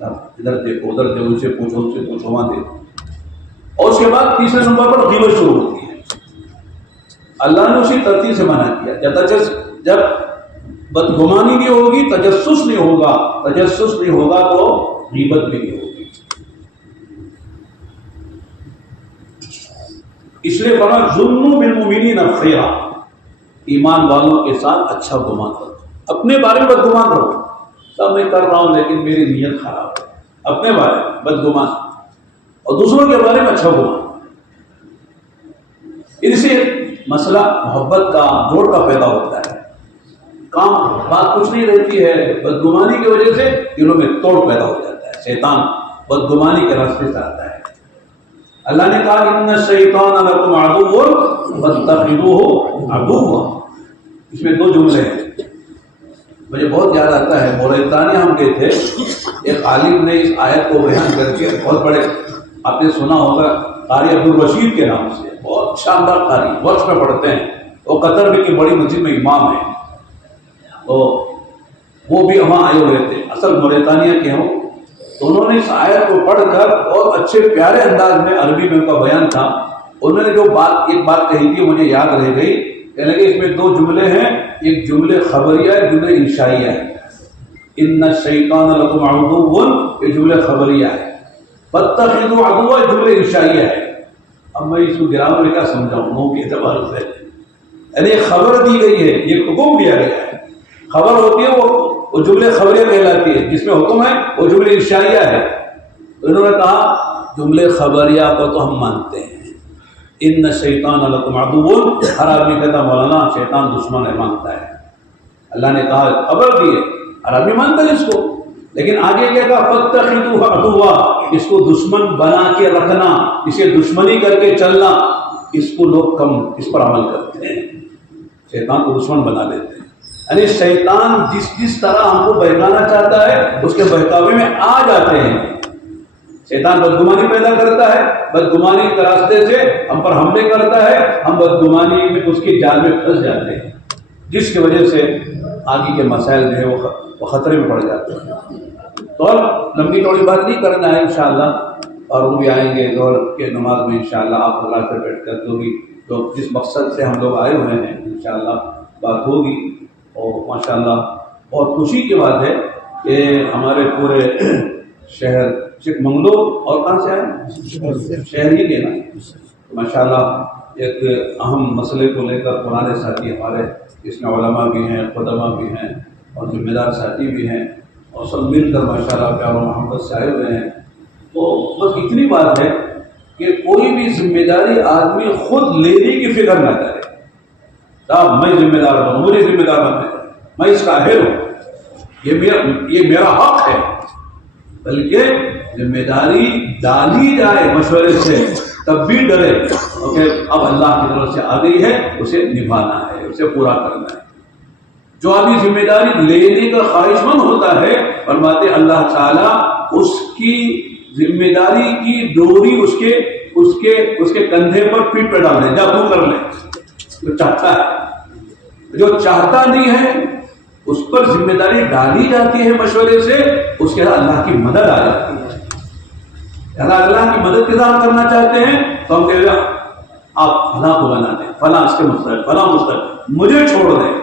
ادھر دیکھو ادھر دیکھو، ان سے پوچھو ان سے پوچھو، وہاں دیکھو. اور اس کے بعد تیسرے نمبر پر غیبت شروع ہوتی ہے. اللہ نے اسی ترتیب سے منع کیا. جب بدگمانی نہیں ہوگی تجسس نہیں ہوگا، تجسس نہیں ہوگا تو غیبت بھی نہیں ہوگی. اس لیے فرمایا ظنوا بالمؤمنین خیرا. ایمان والوں کے ساتھ اچھا گمان کرو. اپنے بارے میں بدگمان رہو، سب میں کر رہا ہوں لیکن میری نیت خراب ہے. اپنے بارے میں بدگمان اور دوسروں کے بارے میں اچھا گمان. ان سے مسئلہ محبت کا، جوڑ کا پیدا ہوتا ہے. کام بات کچھ نہیں رہتی ہے، بدگمانی کی وجہ سے دلوں میں توڑ پیدا ہو جاتا ہے. شیطان بدگمانی کے راستے سے آتا ہے. اللہ نے کہا ان الشیطان لکم عدو فاتخذوہ عدوا. اس میں 2 جملے ہیں. مجھے بہت یاد آتا ہے موریتانیہ ہم گئے تھے. ایک عالم نے اس آیت کو بیان کر کے، بہت بڑے، آپ نے سنا ہوگا قاری عبدالرشید کے نام سے، بہت شاندار قاری، وقت میں پڑھتے ہیں. وہ قطر میں کی بڑی مسجد میں امام ہیں. تو وہ بھی وہاں آئے ہوئے تھے، اصل موریتانیہ کے ہوں. تو انہوں نے اس آیت کو پڑھ کر بہت اچھے پیارے انداز میں، عربی میں ان کا بیان تھا. انہوں نے جو ایک بات کہی تھی مجھے یاد رہ گئی. کہنے لگے اس میں 2 جملے ہیں، ایک جملے خبریہ ہے، ایک جملے انشائیہ ہے. ان الشیطان لکم عدو، یہ جملے خبریہ ہے. فاتخذوا عدوا، جملے انشائیہ ہے. اب میں اس کو گرامر میں کیا سمجھاؤں نو کے اعتبار سے. یعنی خبر دی گئی ہے، یہ حکم دیا گیا ہے. خبر ہوتی ہے وہ جملے خبریہ کہلاتی ہے. جس میں حکم ہے وہ جملے انشائیہ ہے. انہوں نے کہا جملے خبریہ کو تو ہم مانتے ہیں. ان الشیطان لکم عدو، ہر آدمی کہتا مولانا شیطان دشمن ہے، مانتا ہے. اللہ نے کہا خبر دی ہے، ہر آدمی مانتا ہے اس کو. لیکن آگے کیا کہا فاتخذوہ عدوا، اس کو دشمن بنا کے رکھنا، اسے دشمنی کر کے چلنا، اس کو لوگ کم اس پر عمل کرتے ہیں. شیطان کو دشمن بنا لیتے ہیں. یعنی شیطان جس طرح ہم کو بہکانا چاہتا ہے اس کے بہکاوے میں آ جاتے ہیں. شیطان بدگمانی پیدا کرتا ہے، بدگمانی کے راستے سے ہم پر حملے کرتا ہے، ہم بدگمانی میں اس کے جال میں پھنس جاتے ہیں، جس کی وجہ سے آگے کے مسائل جو ہے وہ خطرے میں پڑ جاتے ہیں. تو لمبی چوڑی بات نہیں کرنا ہے انشاءاللہ، اور وہ بھی آئیں گے ظہر کے نماز میں انشاءاللہ. آپ حضرات سے بیٹھ کر جو بھی جس مقصد سے ہم لوگ آئے ہوئے ہیں انشاءاللہ بات ہوگی. اور ماشاءاللہ بہت خوشی کی بات ہے کہ ہمارے پورے شہر چک منگلور اور کہاں سے آئے، شہر ہی لینا ماشاءاللہ ایک اہم مسئلے کو لے کر پرانے ساتھی ہمارے، اس میں علماء بھی ہیں، خدماء بھی ہیں اور ذمہ دار ساتھی بھی ہیں، اور سب مل کر ماشاءاللہ پیار و محبت سے آئے ہوئے ہیں. تو بس اتنی بات ہے کہ کوئی بھی ذمہ داری آدمی خود لینے کی فکر نہ کرے. صاحب میں ذمہ دار بنوں، مجھے ذمہ دار بننے، میں اس کا اہل ہوں، یہ میرا حق ہے. بلکہ ذمہ داری ڈالی جائے مشورے سے، تب بھی ڈرے کہ اب اللہ کی طرف سے آ گئی ہے، اسے نبھانا ہے، اسے پورا کرنا ہے. جو آدمی ذمہ داری لینے کا خواہش مند ہوتا ہے، فرماتے اللہ تعالیٰ اس کی ذمہ داری کی ڈوری اس کے کندھے پر پیٹ پہ ڈال دے، جا تو کر لے. جو چاہتا ہے، جو چاہتا نہیں ہے اس پر ذمہ داری ڈالی جاتی ہے مشورے سے، اس کے بعد اللہ کی مدد آ جاتی ہے۔ اگر اللہ کی مدد کے ساتھ کرنا چاہتے ہیں تو ہم کہہ رہے ہیں آپ فلاں کو بنا دیں، فلاں اس کے مستحق، فلاں مستحق، مجھے چھوڑ دیں۔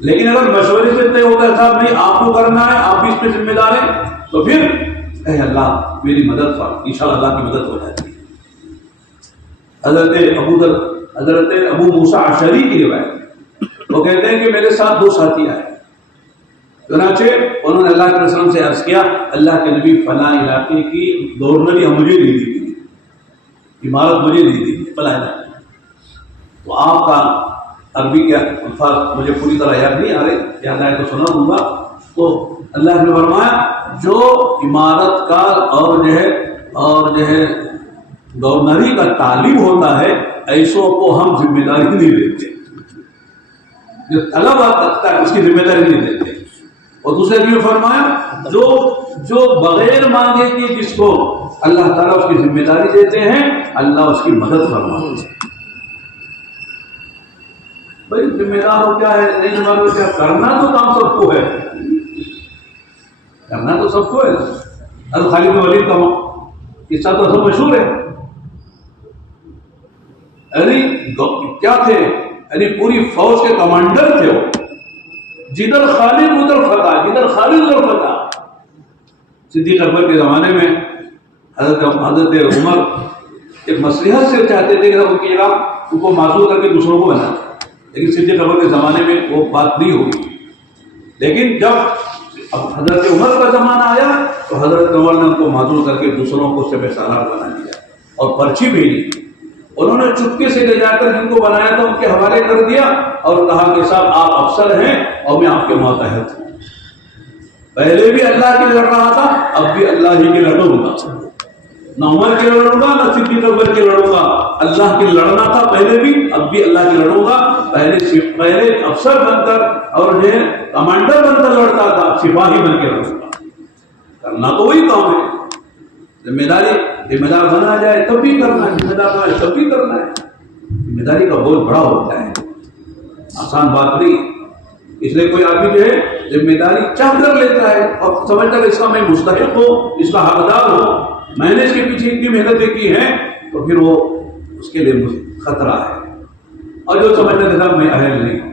لیکن اگر مشورے سے طے ہوتا ہے صاحب نہیں آپ کو کرنا ہے، آپ بھی اس پہ ذمہ دار ہیں، تو پھر اے اللہ میری مدد کر، انشاءاللہ اللہ کی مدد ہو جاتی ہے۔ حضرت ابو موسیٰ اشعری کی روایت، وہ کہتے ہیں کہ میرے ساتھ دو ساتھی آئے، چنانچہ انہوں نے اللہ کے رسول سے عرض کیا اللہ کے نبی فلاں علاقے کی گورنری مجھے دے دی تھی، عمارت مجھے دی تھی فلاں علاقے، تو آپ کا عربی کے الفاظ مجھے پوری طرح یاد نہیں آ رہے، یاد آئے تو سنا دوں گا۔ تو اللہ نے فرمایا جو عمارت کا اور جو ہے گورنری کا طالب ہوتا ہے ایسوں کو ہم ذمہ داری نہیں دیتے، جو طلب آتا ہے اس کی ذمہ داری نہیں دیتے۔ اور دوسرے دن فرمایا جو بغیر مانگے کہ جس کو اللہ تعالیٰ اس کی ذمہ داری دیتے ہیں اللہ اس کی مدد فرماتے ہیں۔ بھائی ذمہ دار ہو کیا ہے نہیں ذمہ دار کیا، کرنا تو کام سب کو ہے، کرنا تو سب کو ہے۔ حضرت خالد بن ولید کا قصہ تو سب مشہور ہے، کیا تھے پوری فوج کے کمانڈر تھے وہ، جدھر خالد ادھر فتح، جدھر خالد ادھر فتح۔ صدیق اکبر کے زمانے میں حضرت عمر ایک مصلحت سے چاہتے تھے کہ ان کی جگہ ان کو معذور کر کے دوسروں کو بنا، لیکن صدیق اکبر کے زمانے میں وہ بات نہیں ہوئی۔ لیکن جب اب حضرت عمر کا زمانہ آیا تو حضرت عمر نے ان کو معذور کر کے دوسروں کو سب سالار بنا دیا اور پرچی بھیجی۔ انہوں نے چپکے سے لے جا کر جن کو بنایا تھا ان کے حوالے کر دیا اور کہا کہ صاحب آپ افسر ہیں اور میں آپ کے ماتحت ہوں، پہلے بھی اللہ کے لڑ رہا تھا اب بھی اللہ ہی کے لڑوں گا، نہ عمر کے لڑوں گا نہ صدیق اکبر کے لڑوں گا، اللہ کے لڑنا تھا پہلے بھی اب بھی اللہ کے لڑوں گا۔ پہلے افسر بن کر اور جو ہے کمانڈر بن کر لڑتا تھا، سپاہی بن کے لڑوں گا، کرنا تو وہی کام ہے۔ ذمہ دار بنا جائے تب بھی کرنا ہے، ذمہ دار بنا تب بھی کرنا ہے۔ ذمہ داری کا بہت بڑا ہوتا ہے، آسان بات نہیں۔ اس لیے کوئی آدمی جو ہے ذمہ داری چاہ کر لیتا ہے اور سمجھتا ہے اس کا میں مستحق ہوں، اس کا حقدار ہوں، میں نے اس کے پیچھے اتنی محنتیں کی ہیں، تو پھر وہ اس کے لیے خطرہ ہے۔ اور جو سمجھتا ہے صاحب میں اہل نہیں ہوں،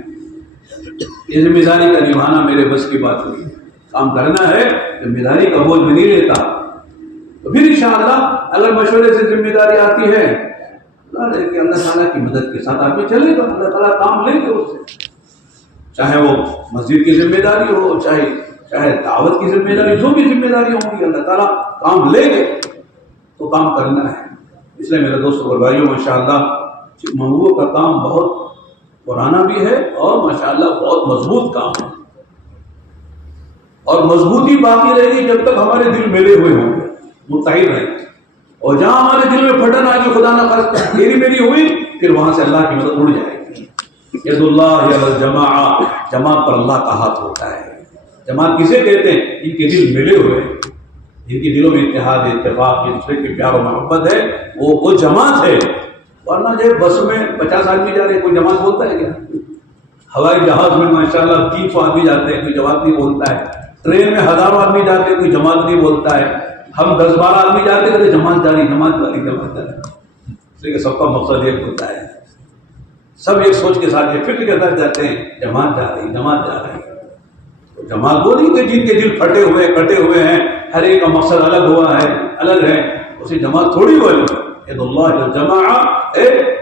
یہ ذمہ داری کا نبھانا میرے بس کی بات نہیں، کام کرنا ہے، ذمہ داری کا بوجھ میں نہیں لیتا، تو پھر انشاءاللہ اگر مشورے سے ذمہ داری آتی ہے کہ اللہ تعالیٰ کی مدد کے ساتھ آدمی چلے تو اللہ تعالیٰ کام لیں گے اس سے، چاہے وہ مسجد کی ذمہ داری ہو، چاہے دعوت کی ذمہ داری، جو بھی ذمہ داری ہوں گی اللہ تعالیٰ کام لیں گے، تو کام کرنا ہے۔ اس لیے میرے دوستوں اور بھائیوں ماشاءاللہ منگو کا کام بہت پرانا بھی ہے اور ماشاءاللہ بہت مضبوط کام ہے، اور مضبوطی باقی رہے گی جب تک ہمارے دل ملے ہوئے ہوں گے، متحد رہیں گے، اور جہاں ہمارے دل میں پھٹن آ کے خدا نہ خاص میری ہوئی پھر وہاں سے اللہ کی مدد اڑ جائے گی۔ ید اللہ علی الجماع، جماعت پر اللہ کا ہاتھ ہوتا ہے۔ جماعت کسے کہتے ہیں؟ ان کے دل ملے ہوئے ہیں، جن کے دلوں میں اتحاد اتفاق ایک دوسرے کے پیار و محبت ہے، وہ جماعت ہے۔ ورنہ جو بس میں 50 آدمی جا رہے ہیں، کوئی جماعت بولتا ہے کیا؟ ہوائی جہاز میں ماشاءاللہ 300 آدمی جاتے ہیں، کوئی جماعت نہیں بولتا ہے۔ ٹرین میں ہزاروں آدمی جاتے ہیں، کوئی جماعت نہیں بولتا ہے۔ ہم 10-12 آدمی جاتے ہیں، جماعت جاری، جماعت جاری، جماعت جاری، اس لیے کہ سب کا مقصد ایک ہوتا ہے، سب ایک سوچ کے ساتھ یہ فکر کے ساتھ جاتے ہیں جماعت جا رہی، جماعت جا رہی ہے۔ تو جماعت وہ نہیں کہ جن کے دل پھٹے ہوئے کٹے ہوئے ہیں، ہر ایک کا مقصد الگ ہوا ہے، الگ ہے، اسی جماعت تھوڑی ہوئی ہے۔ ید اللہ الجماع،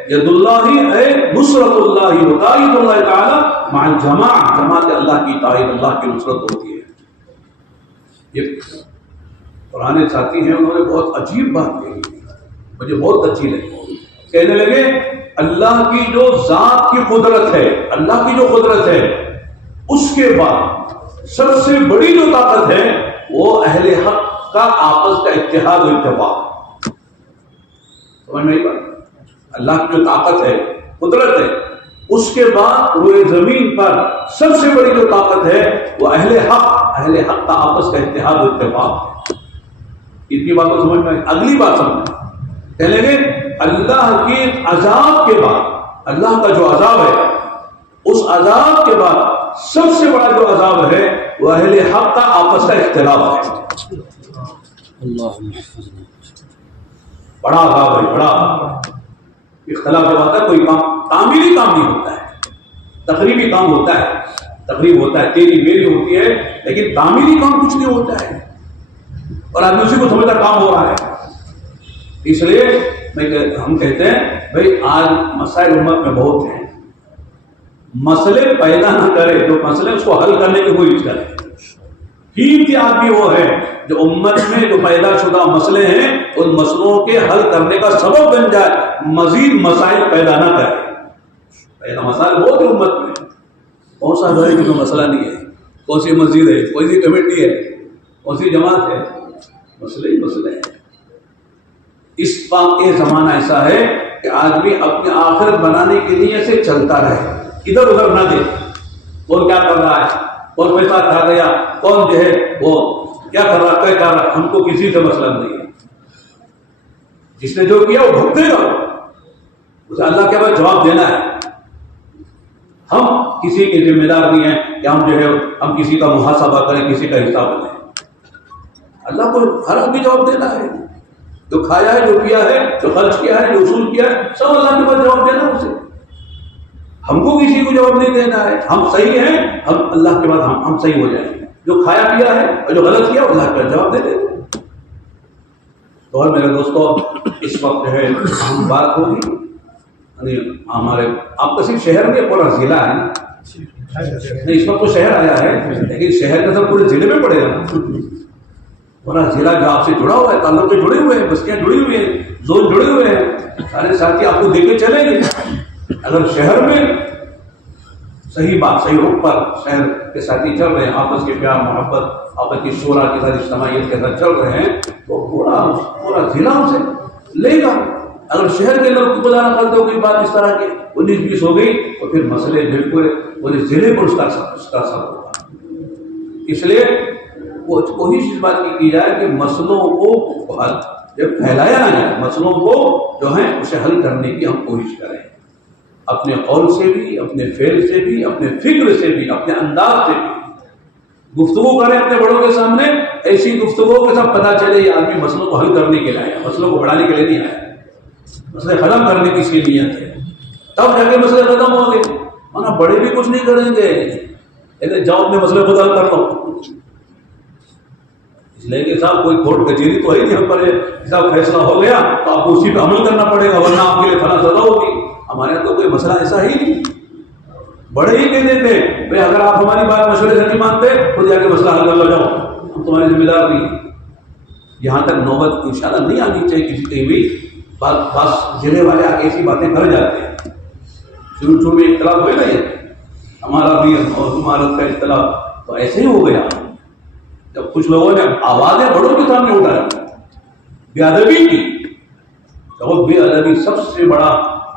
ید اللہ اے نصرت اللہ و تائید اللہ تعالی مع الجماع، جماعت اللہ کی تائید، اللہ کی نصرت ہوتی ہے۔ یہ پرانے ساتھی ہیں، انہوں نے بہت عجیب بات کہی، مجھے بہت اچھی لگی۔ کہنے لگے اللہ کی جو ذات کی قدرت ہے، اللہ کی جو قدرت ہے، اس کے بعد سب سے بڑی جو طاقت ہے وہ اہل حق کا آپس کا اتحاد و اتفاق۔ سمجھ میں آئی بات؟ اللہ کی جو طاقت ہے، قدرت ہے، اس کے بعد روئے زمین پر سب سے بڑی جو طاقت ہے وہ اہل حق کا آپس کا اتحاد و اتفاق ہے۔ اتنی بات کو سمجھ میں آئی؟ اگلی بات سمجھ، کہنے لگے اللہ کے عذاب کے بعد، اللہ کا جو عذاب ہے، اس عذاب کے بعد سب سے بڑا جو عذاب ہے وہ اہل حق کا آپس کا اختلاف ہے. بڑا عذاب ہے، بڑا اختلاف جب آتا ہے. کوئی کام تعمیری کام نہیں ہوتا ہے، تقریبی کام ہوتا ہے، تقریب ہوتا ہے، تیری میری ہوتی ہے، لیکن تعمیری کام کچھ نہیں ہوتا ہے اور آدمی اسی کو سمجھتا کام ہو رہا ہے. اس لیے ہم کہتے ہیں بھائی آج مسائل امت میں بہت ہیں، مسئلے پیدا نہ کرے جو مسئلے اس کو حل کرنے کی کوشش کرے. قیمتی آدمی وہ ہے جو امت میں جو پیدا شدہ مسئلے ہیں ان مسئلوں کے حل کرنے کا سبب بن جائے، مزید مسائل پیدا نہ کرے. پیدا مسائل بہت ہے امت میں، کون سا گھر کی کوئی مسئلہ نہیں ہے، کون سی مسجد ہے، کون سی کمیٹی ہے، کون سی جماعت ہے، مسئلے ہی مسئلے ہیں. اس وقت یہ زمانہ ایسا ہے کہ آدمی اپنے آخرت بنانے کے لیے سے چلتا رہے، ادھر ادھر نہ دے. کون کیا کر رہا ہے، کون پیسہ کھا گیا، کون جو ہے وہ کیا کر رہا ہے، کیا کر رہا، ہم کو کسی سے مسئلہ نہیں ہے. جس نے جو کیا وہ بھگتے گا، اسے اللہ کے بعد جواب دینا ہے. ہم کسی کے ذمہ دار نہیں ہیں کہ ہم جو ہے ہم کسی کا محاسبہ کریں، کسی کا حساب لیں. اللہ کو ہر آدمی جواب دینا ہے. جو کھایا ہے، جو پیا ہے، جو خرچ کیا ہے، جو وصول کیا ہے، سب اللہ کے پاس جواب دینا ہے اسے. ہم کو کسی کو جواب نہیں دینا ہے. ہم صحیح ہیں، ہم اللہ کے بعد ہم صحیح ہو جائیں گے. جو کھایا پیا ہے اور جو غلط کیا اللہ کے پاس جواب دے دیں گے. تو اور میرے دوستوں، اس وقت جو ہے ہم بات ہوگی ہمارے، آپ کا صرف شہر میں پورا ضلع ہے نہیں، اس وقت تو شہر آیا ہے لیکن شہر کا سب پورے ضلع میں پڑے گا. پورا ضلع جو آپ سے جڑا ہوا ہے، تعلق سے جڑے ہوئے ہیں، بستیاں جڑی ہوئی ہیں، زون جڑے ہوئے ہیں، سارے ساتھی آپ کو دے کے چلیں گے. اگر شہر میں صحیح بات، صحیح رخ پر شہر کے ساتھی چل رہے ہیں، آپس کے پیار محبت، آپس کی شورا کے ساتھ، اجتماعیت کے ساتھ چل رہے ہیں، تو پورا ضلع سے لے گا. اگر شہر کے لوگ خدا نہ کرتے ہو کوئی بات اس طرح کی 19-20 ہو گئی تو پھر مسئلے بالکل پورے ضلع پر اس کا اثر ہوگا. اس لیے کوشش اس بات کی جائے کہ مسئلوں کو جب پھیلایا نہ جائے، مسئلوں کو جو ہیں اسے حل کرنے کی ہم کوشش کریں، اپنے قول سے بھی، اپنے فعل سے بھی، اپنے فکر سے بھی، اپنے انداز سے بھی. گفتگو کریں اپنے بڑوں کے سامنے، ایسی گفتگو کے ساتھ پتہ چلے یہ آدمی مسئلوں کو حل کرنے کے لیے آیا، مسئلوں کو بڑھانے کے لیے نہیں آیا، مسئلے ختم کرنے کی اس کی نیت ہے. تب جا کے مسئلے ختم ہوں گے، ورنہ بڑے بھی کچھ نہیں کریں گے. کہتے جاؤ اپنے مسئلے کو حل کر لو. اس لیے کہ صاحب کوئی کورٹ کچہری تو ہے نہیں ہم پر، صاحب فیصلہ ہو گیا تو آپ کو اسی پہ عمل کرنا پڑے گا ورنہ آپ کے لیے فلاں سزا ہوگی. ہمارے یہاں تو کوئی مسئلہ ایسا ہی نہیں. بڑے ہی کہتے تھے بھائی اگر آپ ہماری بات مشورے سے نہیں مانتے تو جا کے مسئلہ حل کر لو، جاؤ، ہم تمہارے ذمہ دار نہیں. یہاں تک نوبت انشاءاللہ نہیں آنی چاہیے کسی کہیں بھی. بس ضلع والے آگے ایسی باتیں کر جاتے ہیں. شروع میں اختلاف ہوئے نا، یہ ہمارا بھی اور تمہارا کا اختلاف تو ایسے ہی ہو گیا جب کچھ لوگوں نے آوازیں بڑوں کے سامنے اٹھائی، بے ادبی کی. تو بے ادبی سب سے بڑا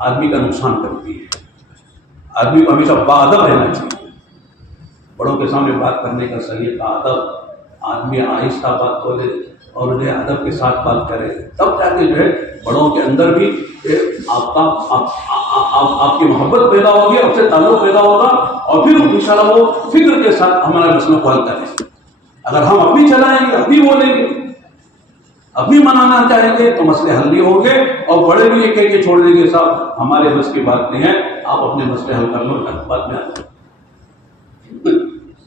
آدمی کا نقصان کرتی ہے. آدمی کو ہمیشہ باادب رہنا چاہیے. بڑوں کے سامنے بات کرنے کا سلیقہ، ادب، آدمی آہستہ بات کرے اور انہیں ادب کے ساتھ بات کرے، تب جا کے جو ہے بڑوں کے اندر بھی آپ کی محبت پیدا ہوگی، آپ سے تعلق پیدا ہوگا اور پھر انشاءاللہ وہ فکر کے ساتھ ہمارے مسئلوں کو حل کریں. اگر ہم اپنی چلائیں گے، اپنی بولیں گے، اپنی منانا چاہیں گے تو مسئلے حل نہیں ہوں گے اور بڑے بھی یہ کہہ کے چھوڑ دیں گے صاحب ہمارے بس کی بات نہیں ہے، آپ اپنے مسئلے حل کر لو. بات میں آتا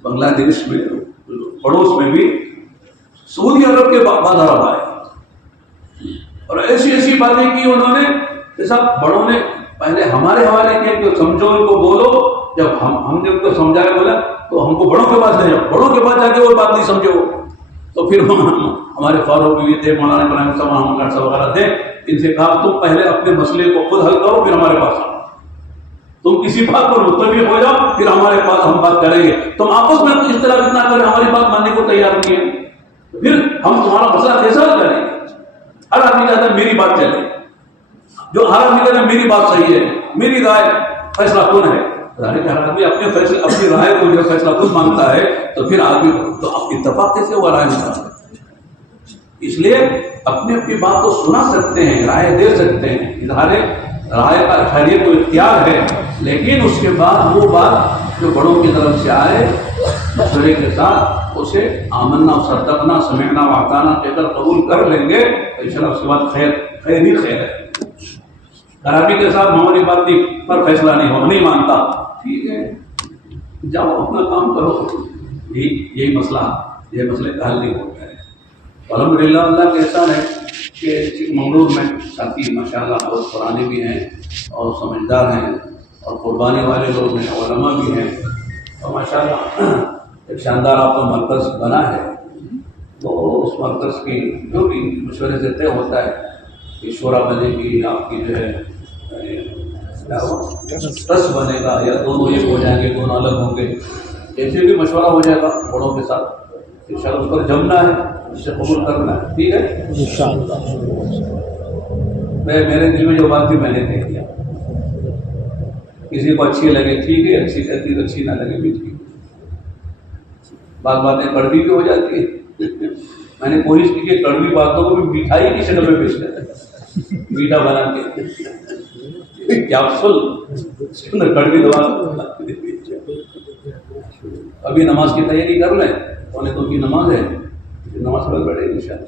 بنگلہ دیش میں پڑوس میں بھی سعودی عرب کے بعد عرب آئے اور ایسی ایسی باتیں کی انہوں نے کہ سب بڑوں نے پہلے ہمارے حوالے کیا کہ سمجھو ان کو بولو. جب ہم نے ان کو سمجھایا بولا تو ہم کو بڑوں کے پاس لے جاؤ، بڑوں کے پاس جا کے وہ بات نہیں سمجھو. تو پھر ہمارے فاروق بھی تھے، مولانا ابراہیم صاحب وغیرہ تھے، ان سے کہا تم پہلے اپنے مسئلے کو خود حل کرو پھر ہمارے پاس آؤ. تم کسی بات پر متفق ہو جاؤ پھر ہمارے پاس ہم بات کریں گے. تم آپس میں اختلاف اتنا کریں، ہماری بات ماننے کو تیار نہیں ہے، پھر ہم تمہارا مسئلہ کیسا حل کریں گے؟ ہر آدمی کہتا ہے میری بات چلے، جو ہر آدمی کہتا ہے میری بات صحیح ہے، میری رائے فیصلہ کون ہے. ہر آدمی اپنے فیصلے اپنی رائے کو جو فیصلہ خود مانگتا ہے تو پھر آدمی تو اتفاق کیسے ہوا رائے میں. اس لیے اپنی اپنی بات کو سنا سکتے ہیں، رائے دے سکتے ہیں، اظہار رائے کا خیریت کو اختیار ہے، لیکن اس کے بعد وہ بات جو بڑوں کی طرف سے آئے مشورے کے ساتھ اسے آمنا صدقنا سمعنا واطعنا کہہ کر قبول کر لیں گے تو انشاءاللہ اس کے بعد خیر ہی خیر ہے۔ خرابی کے ساتھ معمولی بات پر فیصلہ نہیں ہو، نہیں مانتا، ٹھیک ہے جاؤ اپنا کام کرو، یہی مسئلے کا حل نہیں ہو گیا ہے۔ الحمدللہ اللہ کا احسان ہے کہ منگلور میں ساتھی ماشاءاللہ بہت پرانے بھی ہیں اور سمجھدار ہیں اور قربانی والے لوگ ہیں، علماء بھی ہیں، اور ماشاءاللہ ایک شاندار آپ کا مرکز بنا ہے۔ تو اس مرکز کی جو بھی مشورے سے طے ہوتا ہے کہ شورا بنے گی، آپ کی جو ہے ٹرسٹ بنے گا، یا دونوں ایک ہو جائیں گے، دونوں الگ ہوں گے، جیسے بھی مشورہ ہو جائے گا بڑوں کے ساتھ انشاءاللہ اس پر جمنا ہے، اس سے قبول کرنا ہے، ٹھیک ہے انشاءاللہ۔ میرے دل میں جو بات تھی میں نے کہہ دیا، کسی کو اچھی لگے ٹھیک ہے، اچھی کہتی تو اچھی نہ لگے بھی ٹھیک ہے، باتیں کڑوی بھی ہو جاتی ہے۔ میں نے کوشش کی کہ کڑوی باتوں کو بھی مٹھائی کی شکل میں پیش کریں، میٹھا بنا کے کیپسول کڑوی دوا۔ ابھی نماز کی تیاری کر لیں، 2:45 کی نماز ہے، نماز پڑھ بیٹھے انشاءاللہ۔